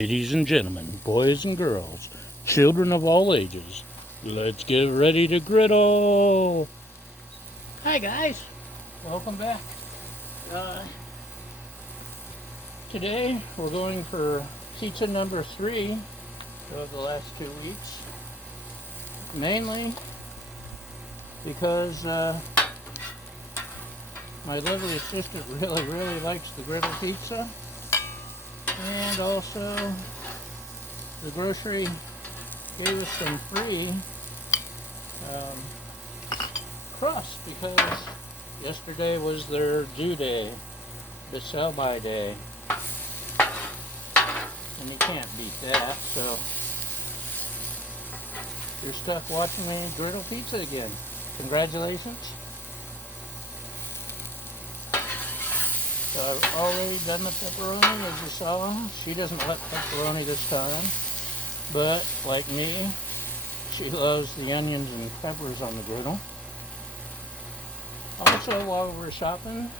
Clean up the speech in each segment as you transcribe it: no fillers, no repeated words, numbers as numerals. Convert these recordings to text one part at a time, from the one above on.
Ladies and gentlemen, boys and girls, children of all ages, let's get ready to griddle! Hi guys, welcome back. Today we're going for pizza number 3 of the last 2 weeks. Mainly because my lovely assistant really likes the griddle pizza. And also, the grocery gave us some free crust because yesterday was their due day, the sell-by day. And you can't beat that, so you're stuck watching me griddle pizza again. Congratulations. So I've already done the pepperoni, as you saw. She doesn't like pepperoni this time, but like me, she loves the onions and peppers on the griddle. Also, while we were shopping,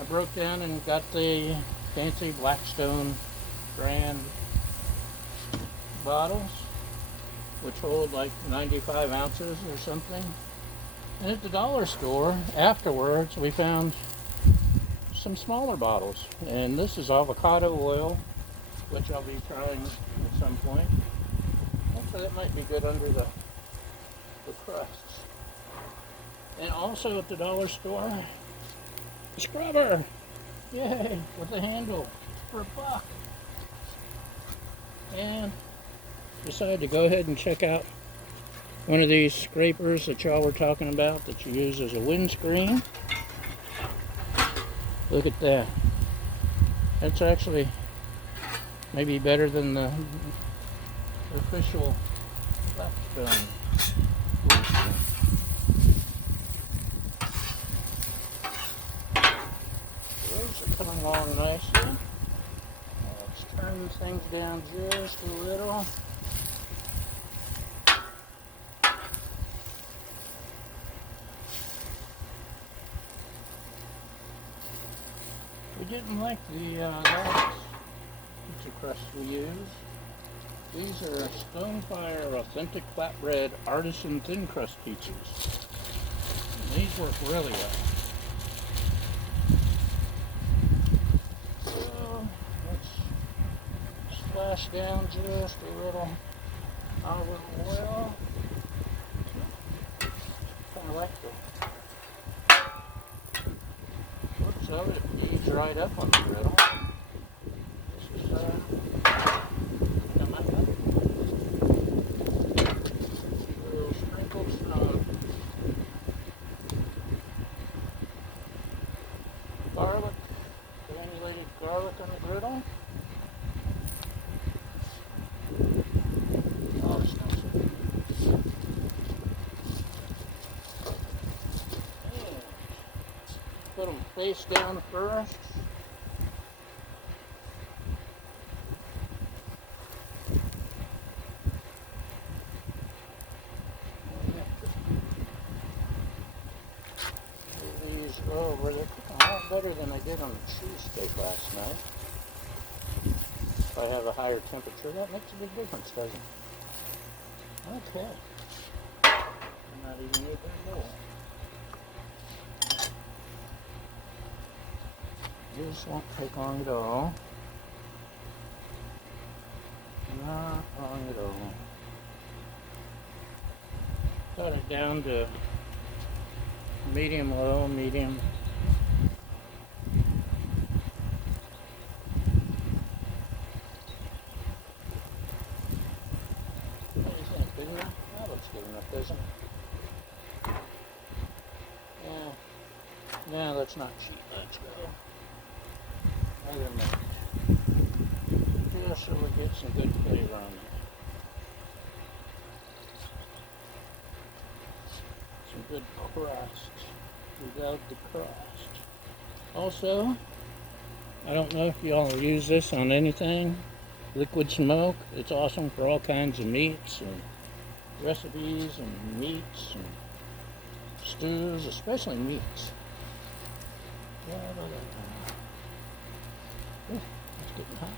I broke down and got the fancy Blackstone brand bottles, which hold like 95 ounces or something. And at the dollar store, afterwards, we found some smaller bottles, and this is avocado oil, which I'll be trying at some point. Also, that might be good under the crusts. And also at the dollar store, a scrubber, yay, with a handle for $1. And decided to go ahead and check out one of these scrapers that y'all were talking about that you use as a windscreen. Look at that. That's actually maybe better than the official Blackstone. Those are coming along nicely. Let's turn things down just a little. We didn't like the last pizza crust we used. These are Stonefire Authentic Flatbread Artisan Thin Crust pizzas. And these work really well. So let's splash down just a little olive oil. Kind of like the so it be dried up on the griddle. This is little sprinkles of garlic, granulated garlic on the griddle. Oh, it smells so good. Put them face down first. These over. They're cooking a lot better than I did on the cheesesteak last night. If I have a higher temperature, that makes a big difference, doesn't it? Okay. I'm not even need that bowl. This won't take long at all. Not long at all. Got it down to medium low, medium. What do you think? Good enough? That looks good enough, doesn't it? Yeah. Yeah, let's not cheat. Let's go. Other than that. Just so we get some good flavor on there. Some good crust. We love the crust. Also, I don't know if y'all use this on anything. Liquid smoke. It's awesome for all kinds of meats and recipes and meats and stews, especially meats. Yeah, it's getting hot.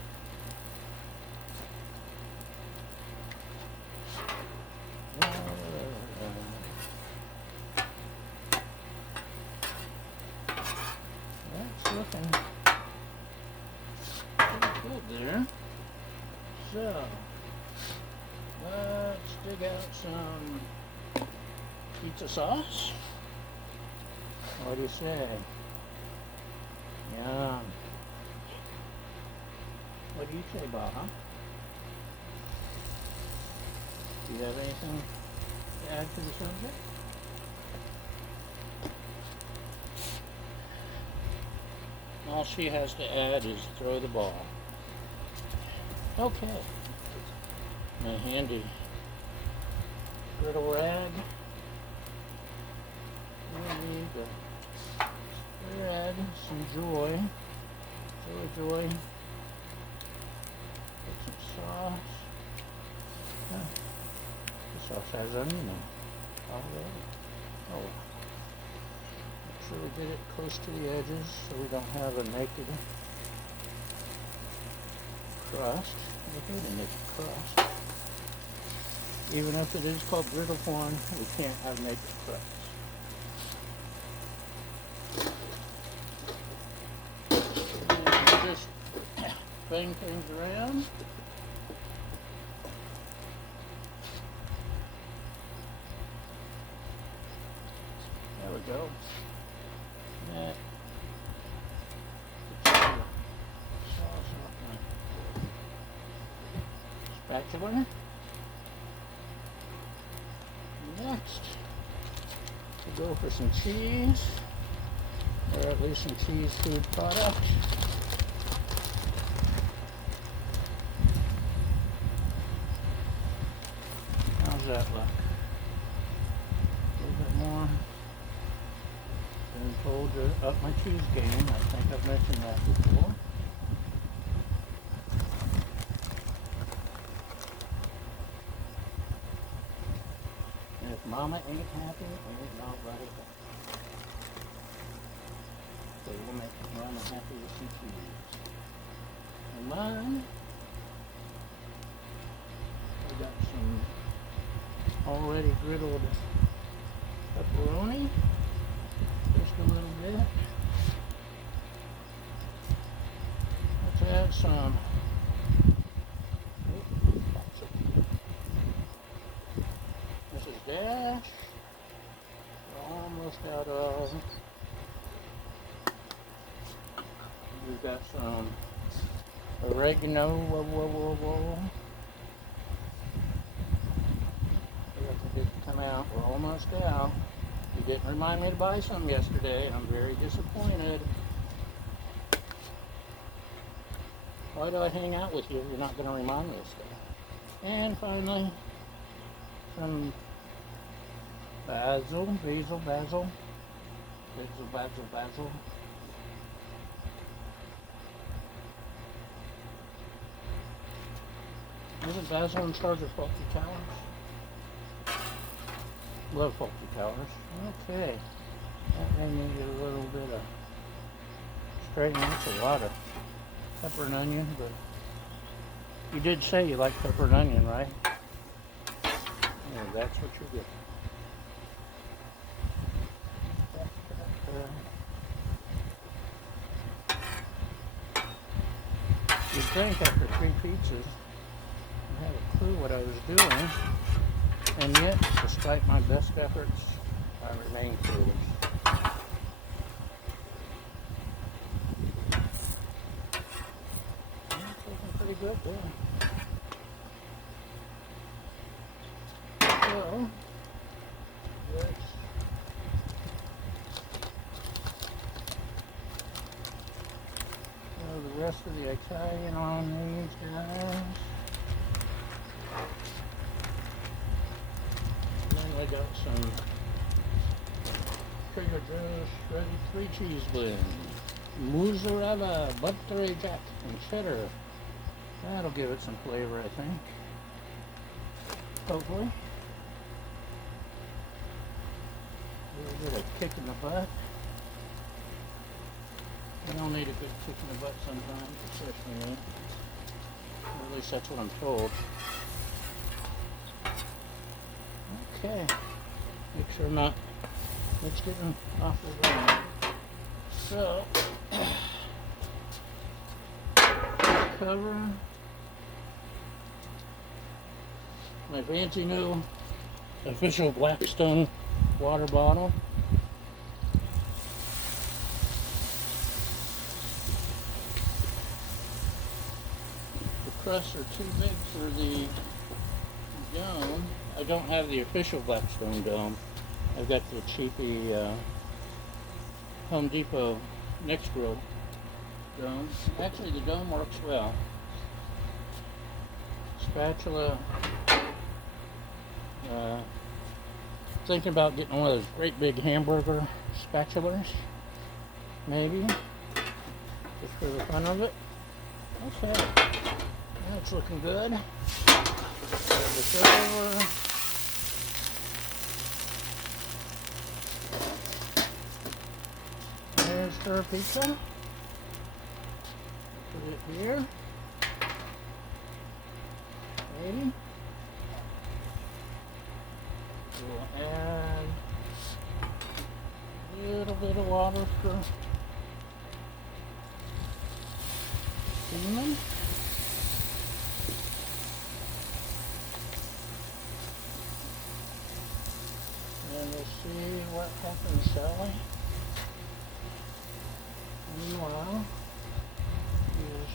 So, let's dig out some pizza sauce. What do you say? Yum. What do you say, Bob, huh? Do you have anything to add to the subject? All she has to add is throw the ball. Okay. My handy griddle rag. We need to add some joy. Joy. Put some sauce. The sauce has onion in it already. Oh. Make sure we get it close to the edges so we don't have a naked crust. We hate a naked crust. Even if it is called griddle corn, we can't have naked crusts. And just bang things around. There we go. That sauce off my spatula. Next, we go for some cheese, or at least some cheese food products. How's that look? A little bit more. Been told to up my cheese game. I think I've mentioned that before. If Mama ain't happy, ain't nobody happy. So we'll make Mama happy with some cheese. And mine, I got some already griddled pepperoni. Just a little bit. Let's add some. This is dash. We're almost out of. We've got some oregano. Whoa. It didn't come out. We're almost out. You didn't remind me to buy some yesterday, and I'm very disappointed. Why do I hang out with you if you're not going to remind me of stuff? And finally, some basil. Isn't basil in charge of faulty towers? Love faulty towers. Okay. That may need a little bit of straightening. That's a lot of pepper and onion, but you did say you like pepper and onion, right? Yeah, that's what you're getting. You'd think after 3 pizzas I had a clue what I was doing, and yet, despite my best efforts, I remain foolish. It's looking pretty good there. So, let's throw the rest of the Italian on these guys. And then I got some Trader Joe's shredded 3-cheese blend. Mozzarella, buttery jack, and cheddar. That'll give it some flavor, I think. Hopefully. A little bit of kick in the butt. You don't need a good kick in the butt sometimes, especially me. Or at least that's what I'm told. Okay. Make sure I'm not. Let's get them off the ground. So, cover. My fancy new official Blackstone water bottle. The crusts are too big for the dome. I don't have the official Blackstone dome. I've got the cheapy Home Depot Next Grill dome. Actually, the dome works well. Spatula. Thinking about getting one of those great big hamburger spatulas, maybe, just for the fun of it. Okay, that's looking good. Move this over. There's her pizza. Put it here. Maybe. We'll add a little bit of water for steaming. And we'll see what happens, shall we? Meanwhile, use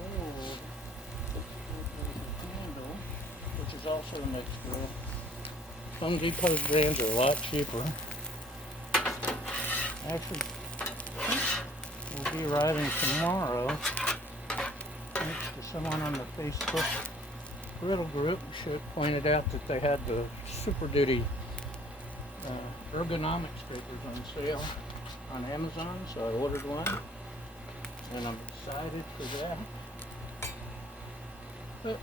old handle, which is also a mixed grill. Home Depot's brands are a lot cheaper. Actually, will be arriving tomorrow. Thanks to someone on the Facebook Griddle group pointed out that they had the Super Duty ergonomic scrapers on sale on Amazon, so I ordered one, and I'm excited for that. But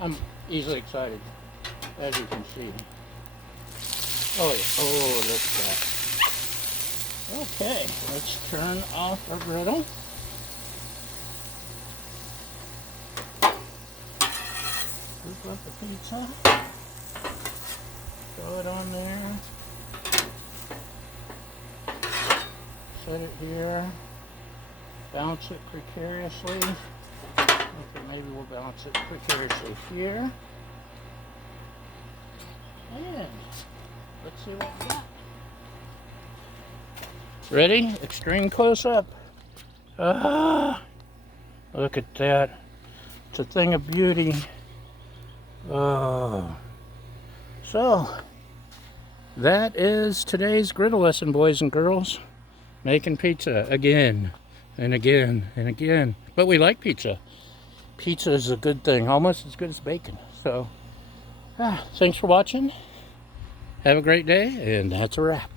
I'm easily excited, as you can see. Oh, yeah. Oh, look at that. Okay, let's turn off our griddle. Scoop up the pizza. Throw it on there. Set it here. Bounce it precariously. Okay, maybe we'll bounce it precariously here. And let's see what we got. Ready? Extreme close up. Ah, look at that. It's a thing of beauty. Oh. So, that is today's griddle lesson, boys and girls. Making pizza again and again and again. But we like pizza. Pizza is a good thing, almost as good as bacon. So, thanks for watching. Have a great day, and that's a wrap.